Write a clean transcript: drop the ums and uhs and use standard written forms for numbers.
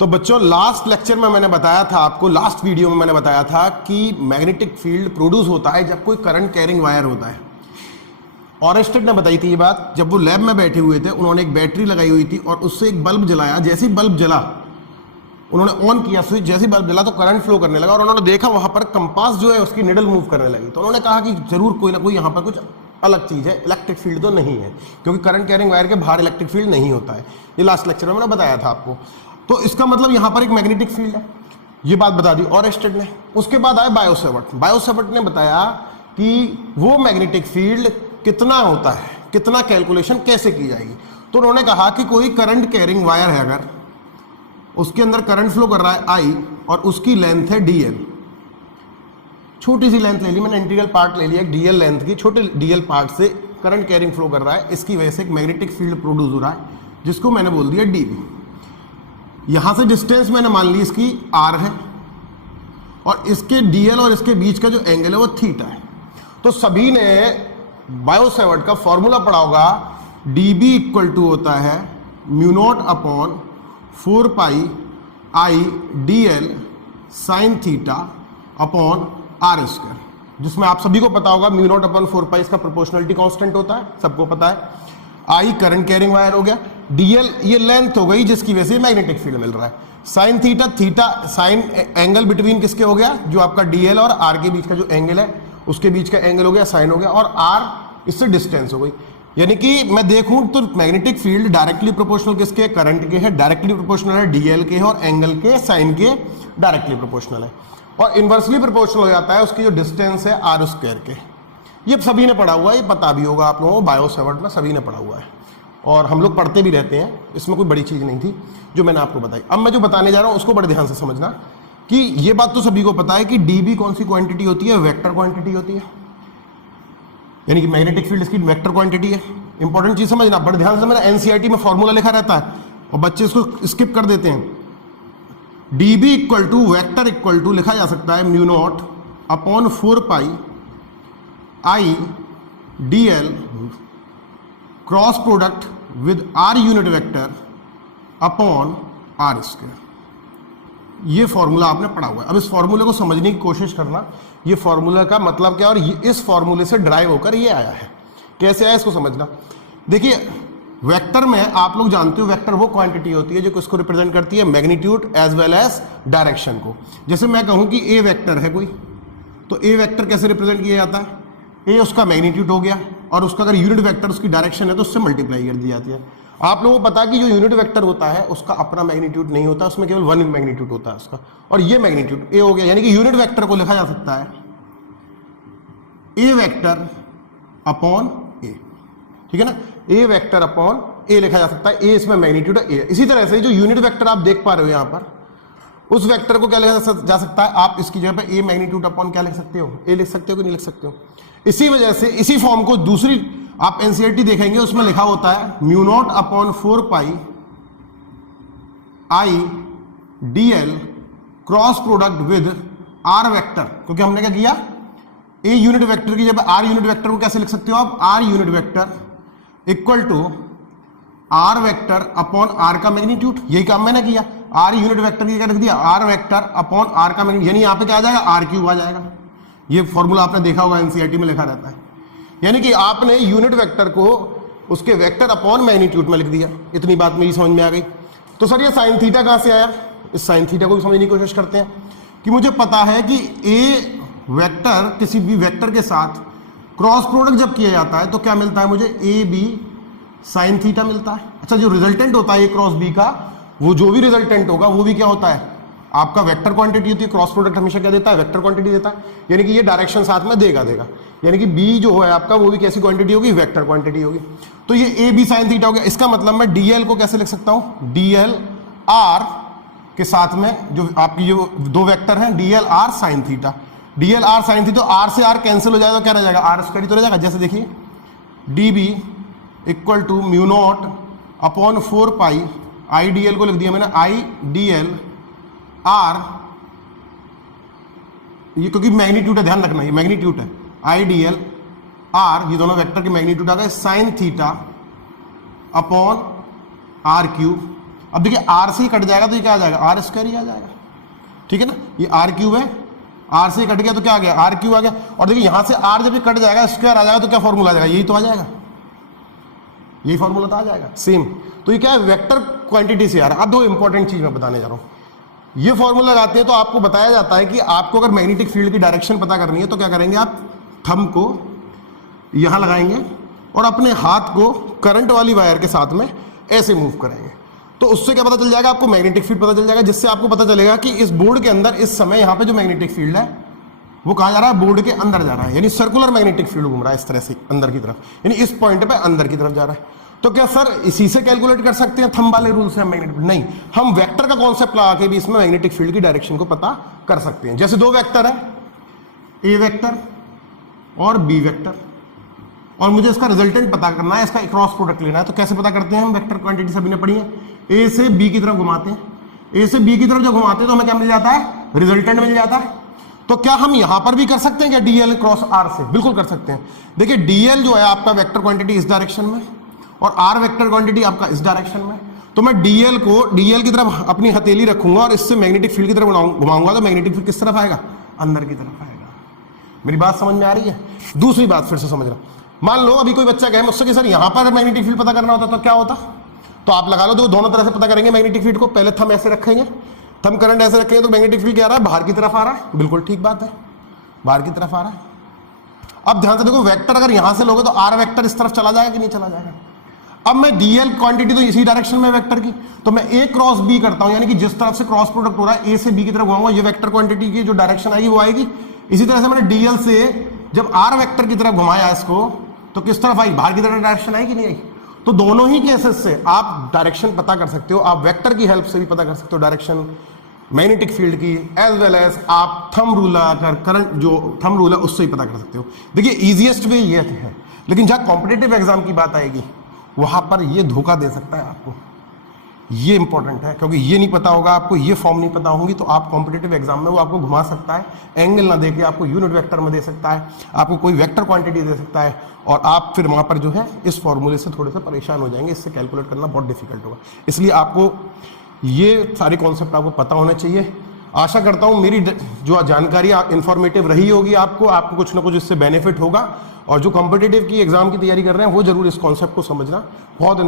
तो बच्चों last lecture में मैंने बताया था आपको, लास्ट वीडियो में मैंने बताया था कि मैग्नेटिक फील्ड प्रोड्यूस होता है जब कोई करंट कैरिंग वायर होता है। ऑरेस्टेड ने बताई थी ये बात, जब वो लैब में बैठे हुए थे, उन्होंने एक बैटरी लगाई हुई थी और उससे एक बल्ब जलाया। जैसे ही बल्ब जला, उन्होंने ऑन किया स्विच, जैसे ही बल्ब जला तो करंट फ्लो करने लगा और उन्होंने देखा वहां पर कंपास जो है उसकी निडल मूव करने लगी। तो उन्होंने कहा कि जरूर कोई ना कोई यहाँ पर कुछ अलग चीज है, इलेक्ट्रिक फील्ड तो नहीं है, क्योंकि करंट कैरिंग वायर के बाहर इलेक्ट्रिक फील्ड नहीं होता है। ये लास्ट लेक्चर में मैंने बताया था आपको। तो इसका मतलब यहाँ पर एक मैग्नेटिक फील्ड है, ये बात बता दी ऑरेस्टेड ने। उसके बाद आया बायो-सैवर्ट। बायो-सैवर्ट ने बताया कि वो मैग्नेटिक फील्ड कितना होता है, कितना कैलकुलेशन कैसे की जाएगी। तो उन्होंने कहा कि कोई करंट कैरिंग वायर है, अगर उसके अंदर करंट फ्लो कर रहा है I और उसकी लेंथ है DL, छोटी सी लेंथ ले ली मैंने, इंटीग्रल पार्ट ले लिया DL लेंथ की, छोटे DL पार्ट से करंट कैरिंग फ्लो कर रहा है, इसकी वजह से एक मैग्नेटिक फील्ड प्रोड्यूस हो रहा है जिसको मैंने बोल दिया DB। यहां से डिस्टेंस मैंने मान ली इसकी R है और इसके DL और इसके बीच का जो एंगल है वो थीटा है। तो सभी ने बायो-सैवर्ट का फॉर्मूला पढ़ा होगा, DB इक्वल टू होता है mu naught upon 4 pi I DL sine theta upon R square, जिसमें आप सभी को पता होगा म्यू नॉट अपॉन 4 पाई इसका प्रोपोर्शनलिटी कांस्टेंट होता है, सबको पता है। I करंट कैरिंग वायर हो गया, DL ये लेंथ हो गई जिसकी वजह से मैग्नेटिक फील्ड मिल रहा है, sine theta, theta sine angle between किसके हो गया, जो आपका DL और R के बीच का जो एंगल है उसके बीच का एंगल हो गया, साइन हो गया, और R इससे डिस्टेंस हो गई। यानी कि मैं देखूं तो मैग्नेटिक फील्ड डायरेक्टली प्रोपोर्शनल किसके, करंट के है, डायरेक्टली प्रोपोर्शनल है DL के है, और एंगल के साइन के डायरेक्टली प्रोपोर्शनल है, और इनवर्सली प्रोपोर्शनल हो जाता है उसकी जो डिस्टेंस है R स्क्वायर के। ये सभी ने पढ़ा हुआ है, ये पता भी होगा आप लोगों को, बायो-सैवर्ट में सभी ने पढ़ा हुआ है और हम लोग पढ़ते भी रहते हैं, इसमें कोई बड़ी चीज नहीं थी जो मैंने आपको बताई। अब मैं जो बताने जा रहा हूं उसको बड़े ध्यान से समझना कि ये बात तो सभी को पता है कि DB कौन सी क्वांटिटी होती है, वेक्टर क्वांटिटी होती है, यानी कि मैग्नेटिक फील्ड इसकी वेक्टर क्वांटिटी है। इंपॉर्टेंट चीज समझना, बड़े ध्यान से। मेरा NCERT में फॉर्मूला लिखा रहता है और बच्चे इसको स्किप कर देते हैं। DB equal to vector equal to लिखा जा सकता है mu naught upon 4 pi I DL cross product with R unit vector upon R square. ये फॉर्मूला आपने पढ़ा हुआ है। अब इस फॉर्मूले को समझने की कोशिश करना, ये फॉर्मूला का मतलब क्या है और ये इस फॉर्मूले से ड्राइव होकर ये आया है। कैसे आया इसको समझना। देखिए वेक्टर में आप लोग जानते हो, वेक्टर वो क्वांटिटी होती है जो किसको रिप्रेजेंट करती है, magnitude as well as direction को। जैसे मैं कहूं कि A वेक्टर है कोई, तो A वेक्टर कैसे रिप्रेजेंट किया जाता है, A उसका मैग्नीट्यूड हो गया और उसका अगर यूनिट वेक्टर उसकी डायरेक्शन है तो उससे मल्टीप्लाई कर दी जाती है। आप लोगों को पता है कि जो यूनिट वेक्टर होता है उसका अपना मैग्नीट्यूड नहीं होता, उसमें केवल 1 मैग्नीट्यूड होता है उसका, और ये मैग्नीट्यूड A हो गया। यानी कि यूनिट वेक्टर को लिखा जा सकता है A वेक्टर अपॉन A, ठीक है ना, A वेक्टर अपॉन A लिखा जा सकता है, A इसमें मैग्नीट्यूड है A। इसी तरह से जो यूनिट वेक्टर आप देख पा रहे हो यहां पर, उस वेक्टर को क्या लिखा जा सकता है, आप इसकी जगह पे A मैग्नीट्यूड अपॉन क्या लिख सकते हो, A लिख सकते हो कि नहीं लिख सकते हो। इसी वजह से इसी फॉर्म को दूसरी आप NCERT देखेंगे, उसमें लिखा होता है mu naught upon 4 pi I DL cross product with R vector, क्योंकि हमने क्या किया, A यूनिट वेक्टर की जब R यूनिट वेक्टर को कैसे लिख सकते हो आप, R unit vector equal to R vector upon R का मैग्नीट्यूड। यही काम मैंने किया, R यूनिट वेक्टर की क्या लिख दिया, R वेक्टर अपॉन R का मैग्नीट्यूड, यानी यहां पे क्या आ जाएगा, R क्यूब आ जाएगा। ये फॉर्मूला आपने देखा होगा, NCERT में लिखा रहता है। यानी कि आपने यूनिट वेक्टर को उसके वेक्टर अपॉन मैग्नीट्यूड में लिख दिया। इतनी बात मेरी समझ में आ गई। तो सर ये साइन थीटा कहां से आया, इस साइन थीटा को भी समझने की कोशिश करते हैं कि मुझे पता है कि A वेक्टर किसी भी वेक्टर के साथ क्रॉस प्रोडक्ट जब किया जाता है तो क्या मिलता है मुझे, AB साइन थीटा मिलता है। अच्छा, जो रिजल्टेंट होता है A क्रॉस B का, वो जो भी रिजल्टेंट होगा वो भी क्या होता है, आपका वेक्टर क्वांटिटी होती है। क्रॉस प्रोडक्ट हमेशा क्या देता है, वेक्टर क्वांटिटी देता है, यानी कि ये डायरेक्शन साथ में देगा। यानी कि B जो है आपका, वो भी कैसी क्वांटिटी होगी, वेक्टर क्वांटिटी होगी। तो ये AB साइन थीटा हो गया। इसका मतलब मैं DL को कैसे लिख सकता हूं, DL R के साथ में जो आपकी जो दो वेक्टर हैं DL R sine theta, DL R sine theta, तो R से R कैंसिल हो जाएगा तो क्या रह जाएगा, R स्क्वायर तो रह जाएगा। जैसे देखिए DB equal to mu naught upon 4 pi I DL को लिख दिया मैंने I DL R, ये क्योंकि मैग्नीट्यूड है, ध्यान रखना ये मैग्नीट्यूड है, I DL R, ये दोनों वेक्टर के मैग्नीट्यूड आ गए, sine theta upon R cube. अब देखिए आर से ही कट जाएगा तो ये क्या आ जाएगा, आर स्क्वायर ही आ जाएगा, ठीक है ना। ये आर क्यूब है, आर से कट गया तो क्या आ गया, आर क्यूब आ गया। और देखिए यहां से आर जब ये कट जाएगा स्क्वायर आ जाएगा तो क्या फॉर्मूला आ जाएगा, यही तो आ जाएगा, यही फॉर्मूला तो आ जाएगा सेम। तो ये क्या है, वेक्टर क्वांटिटी से यार। अब दो इंपॉर्टेंट चीज मैं बताने जा रहा हूं। ये फॉर्मूला लगाते हैं तो आपको बताया जाता है कि आपको अगर मैग्नेटिक फील्ड की डायरेक्शन पता करनी है तो क्या करेंगे, आप थंब को यहां लगाएंगे और अपने हाथ को करंट वाली वायर के साथ में ऐसे मूव करेंगे, तो उससे क्या पता चल जाएगा आपको, मैग्नेटिक फील्ड पता चल जाएगा, जिससे आपको पता चलेगा कि इस बोर्ड के अंदर इस समय यहां पे जो मैग्नेटिक फील्ड है वो कहां जा रहा है, बोर्ड के अंदर जा रहा है, यानी सर्कुलर मैग्नेटिक फील्ड घूम रहा है इस तरह से अंदर की तरफ, यानी इस पॉइंट पे अंदर की तरफ जा रहा है। तो क्या सर इसी से कैलकुलेट कर सकते हैं थंब वाले रूल से हम मैग्नेटिक फील्ड? नहीं, हम वेक्टर का कॉन्सेप्ट लगा के भी इसमें मैग्नेटिक फील्ड की डायरेक्शन को पता कर सकते हैं। जैसे दो वेक्टर है, ए वेक्टर और बी वेक्टर, और मुझे इसका रिजल्टेंट पता करना है, इसका क्रॉस प्रोडक्ट लेना है। तो कैसे पता करते हैं हम, वेक्टर क्वांटिटी सभी ने पढ़ी है, ए से बी की तरफ घुमाते हैं, ए से बी की तरफ जब घुमाते हैं तो हमें क्या मिल जाता है, रिजल्टेंट मिल जाता है। तो क्या हम यहां पर भी कर सकते हैं क्या, डीएल क्रॉस आर से? बिल्कुल कर सकते हैं। देखिए डीएल जो है आपका वेक्टर क्वांटिटी इस डायरेक्शन में और आर वेक्टर क्वांटिटी आपका इस डायरेक्शन में, तो मैं डीएल को डीएल की तरफ अपनी हथेली रखूंगा और इससे मैग्नेटिक फील्ड की तरफ घुमाऊंगा तो मैग्नेटिक फील्ड किस तरफ आएगा, अंदर की तरफ आएगा। मेरी बात समझ में आ रही है? दूसरी बात फिर से समझना, मान लो अभी कोई बच्चा कहे मुझसे कि सर यहां पर मैग्नेटिक फील्ड पता करना होता तो क्या होता, तो आप लगा लो, तो दोनों तरह से पता करेंगे मैग्नेटिक फील्ड को। पहले थंब ऐसे रखेंगे, थंब करंट ऐसे रखेंगे तो मैग्नेटिक फील्ड क्या आ रहा है, बाहर की तरफ आ रहा है, बिल्कुल ठीक बात है, बाहर की तरफ आ रहा है। अब ध्यान से देखो, वेक्टर अगर यहां से लोगे तो आर वेक्टर इस तरफ चला जाएगा कि नहीं चला जाएगा। अब मैं डीएल क्वांटिटी तो इसी डायरेक्शन में वेक्टर की, तो मैं ए क्रॉस बी करता हूं, यानी कि जिस तरफ से क्रॉस प्रोडक्ट हो रहा है ए से बी की तरफ घुमाऊंगा, ये वेक्टर क्वांटिटी की जो डायरेक्शन आएगी वो आएगी। इसी तरह से मैंने डीएल से जब आर वेक्टर की तरफ घुमाया इसको तो किस तरफ आई, बाहर की तरफ डायरेक्शन आई कि नहीं आई। तो दोनों ही केसेस से आप डायरेक्शन पता कर सकते हो, आप वेक्टर की हेल्प से भी पता कर सकते हो डायरेक्शन मैग्नेटिक फील्ड की, एज वेल एज आप थंब रूल लगाकर करंट जो थंब रूल है उससे ही पता कर सकते हो। देखिए इजीएस्ट वे ये है, लेकिन जहां कॉम्पिटिटिव एग्जाम की बात आएगी वहां पर ये धोखा दे सकता है आपको। ये इंपॉर्टेंट है, क्योंकि ये नहीं पता होगा आपको, ये फॉर्म नहीं पता होंगी तो आप कॉम्पिटिटिव एग्जाम में वो आपको घुमा सकता है, एंगल ना देके आपको यूनिट वेक्टर में दे सकता है, आपको कोई वेक्टर क्वांटिटी दे सकता है, और आप फिर वहां पर जो है इस फॉर्मूले से थोड़े से परेशान हो जाएंगे, इससे कैलकुलेट करना बहुत डिफिकल्ट होगा। इसलिए आपको ये सारे कॉन्सेप्ट आपको पता होने चाहिए। आशा करता हूं मेरी जो जानकारी इंफॉर्मेटिव रही होगी, आपको कुछ ना कुछ इससे बेनिफिट होगा, और जो कॉम्पिटिटिव की एग्जाम की तैयारी कर रहे हैं वो जरूर इस कॉन्सेप्ट को समझना बहुत